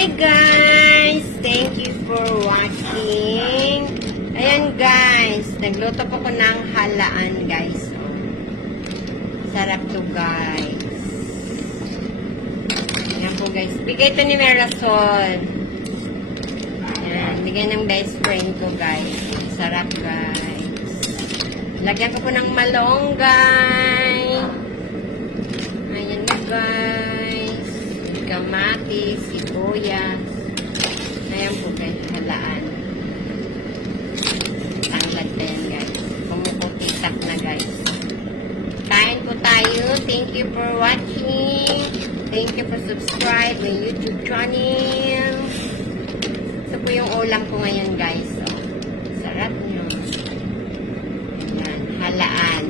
Hi guys! Thank you for watching. Ayan guys, nagluto po ko ng halaan guys. Sarap to guys. Ayan po guys. Bigay ito ni Merasol. Ayan, bigay ng best friend ko guys. Sarap guys. Lagyan ko po ng malunggay. Ayan na guys. Kamatis, sibuyas. Ayan po guys, halaan. Tanglad na yan guys. Pumuputi-tap na guys. Kain po tayo. Thank you for watching. Thank you for subscribe my YouTube channel. Ito po yung ulam ko ngayon guys. Oh, sarap nyo. Ayan, halaan.